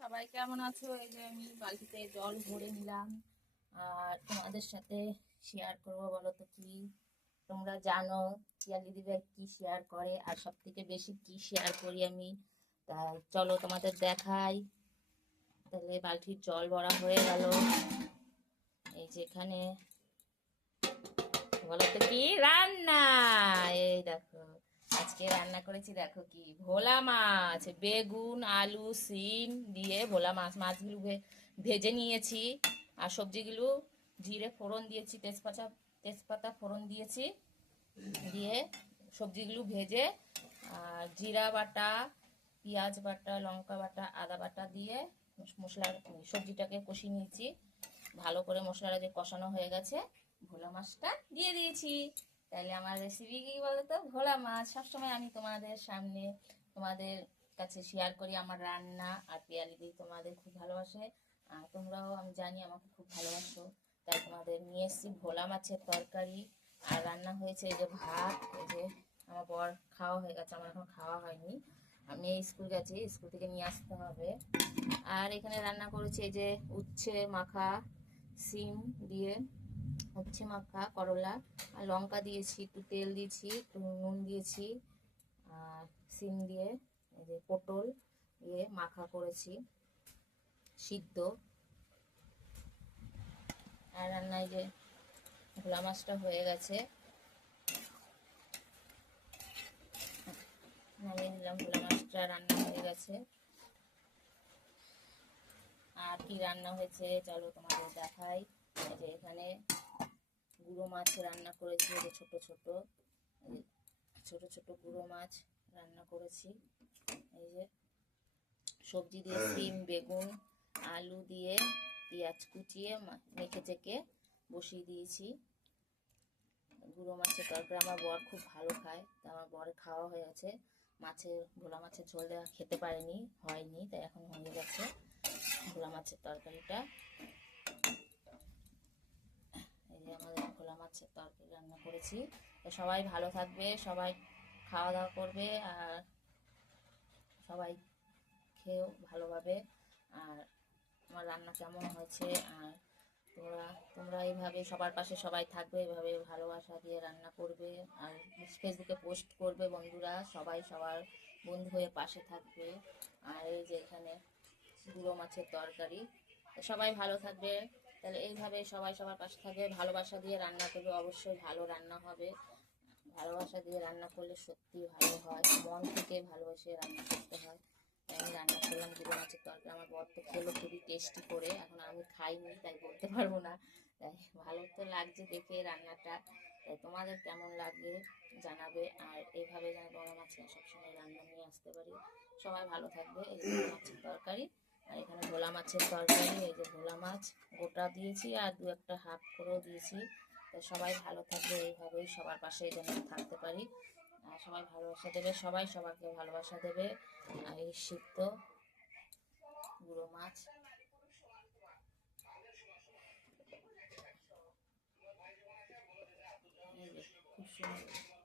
সবাই কেমন আছো? এই যে আমি বালতিতে জল ভরে নিলাম। আর তোমাদের সাথে শেয়ার করব বলো তো কি? তোমরা জানো পিয়ালি দিবে কি শেয়ার করে, আর সব থেকে বেশি কি শেয়ার করি আমি? তা চলো তোমাদের দেখাই। তাহলে বালতির জল ভরা হয়ে গেল। এই যেখানে বলো তো কি? রান্না! এই দেখো। আজকে রান্না করেছি, দেখো কি, ভোলা মাছ, বেগুন, আলু, সিম দিয়ে ভোলা মাছ, মাছগুলো ভেজে নিয়েছি আর সবজিগুলো জিরে ফোড়ন দিয়েছি, তেজপাতা তেজপাতা ফোড়ন দিয়েছি দিয়ে সবজিগুলো ভেজে আর জিরা বাটা, পেঁয়াজ বাটা, লঙ্কা বাটা, আদা বাটা দিয়ে মশলা, সবজিটাকে কষিয়ে নিয়েছি। ভালো করে মশলাটা যে কষানো হয়ে গেছে, ভোলা মাছটা দিয়ে দিয়েছি। তাহলে আমার রেসিপি কি বলতো? ভোলা মাছ, সবসময় আমি তোমাদের সামনে তোমাদের কাছে শেয়ার করি আমার রান্না আর পিয়ালি দিদি তোমাদের খুব ভালোবাসে। আর তোমরাও, আমি জানি আমাকে খুব ভালোবাসো। তাই তোমাদের নিয়ে এসেছি ভোলা মাছের তরকারি। আর রান্না হয়েছে এই যে ভাত, এই যে আমার বর খাওয়া হয়ে গেছে, আমার এখন খাওয়া হয়নি। আমি স্কুল গেছি, স্কুল থেকে নিয়ে আসতে হবে। আর এখানে রান্না করেছি এই যে উচ্ছে, মাখা, সিম দিয়ে উচ্ছে মাখা, করলা, আর লঙ্কা দিয়েছি, একটু তেল দিয়েছি, একটু নুন দিয়েছি, আর সিম দিয়ে এই যে পটল দিয়ে মাখা করেছি, সিদ্ধ। আর রান্নায় যে ভোলা মাছটা হয়ে গেছে, নামিয়ে নিলাম, ভোলা মাছটা রান্না হয়ে গেছে। আর কি রান্না হয়েছে চলো তোমাদের দেখাই যে এখানে গুঁড়ো মাছ রান্না করেছি যে ছোট ছোট ছোট ছোট গুঁড়ো মাছ রান্না করেছি। এই যে সবজি দিয়ে সিম বেগুন আলু দিয়ে পেঁয়াজ কুচিয়ে মেখে চেকে বসিয়ে দিয়েছি। গুঁড়ো মাছের তরকারি আমার বর খুব ভালো খায় তা আমার বরের খাওয়া হয়ে গেছে। মাছের ভোলা মাছের ঝোল দেওয়া খেতে পারেনি হয়নি তাই এখন হয়ে গেছে ভোলা মাছের তরকারিটা। এই যে আমাদের ভোলা মাছের তরকারি রান্না করেছি। সবাই ভালো থাকবে, সবাই খাওয়া দাওয়া করবে আর সবাই খেয়েও ভালোভাবে। আর আমার রান্না কেমন হয়েছে? আর তোমরা তোমরা এইভাবে সবার পাশে সবাই থাকবে, এভাবে ভালোবাসা দিয়ে রান্না করবে। আর ফেসবুকে পোস্ট করবে বন্ধুরা, সবাই সবার বন্ধু হয়ে পাশে থাকবে। আর এই যে এখানে গুঁড়ো মাছের তরকারি সবাই ভালো থাকবে। তাহলে এইভাবে সবাই সবার পাশে থাকবে। ভালোবাসা দিয়ে রান্না করবে, অবশ্যই ভালো রান্না হবে। ভালোবাসা দিয়ে রান্না করলে সত্যি ভালো হয়। মন থেকে ভালোবাসে রান্না করতে হয়। আমি রান্না করলাম গুঁড়ো মাছের তরকারি। আমার বর তো খেলো খুবই টেস্টি করে। এখন আমি খাইনি, তাই বলতে পারব না। তাই ভালো তো লাগছে দেখে রান্নাটা। তাই তোমাদের কেমন লাগে জানাবে। আর এইভাবে যেন বড় মাছটা সবসময় রান্না নিয়ে আসতে পারি। সবাই ভালো থাকবে। এই মাছের তরকারি। আর এখানে ভোলা মাছের তরকারি, এই যে ভোলা মাছ, গোটা দিয়েছি আর দু একটা হাফ করেও দিয়েছি। তাই সবাই ভালো থাকবে, এইভাবেই সবার পাশে যেন থাকতে পারি। আর সবাই ভালোবাসা দেবে, সবাই সবাইকে ভালোবাসা দেবে। আর এই সিদ্ধ গুঁড়ো মাছ। খুব সুন্দর।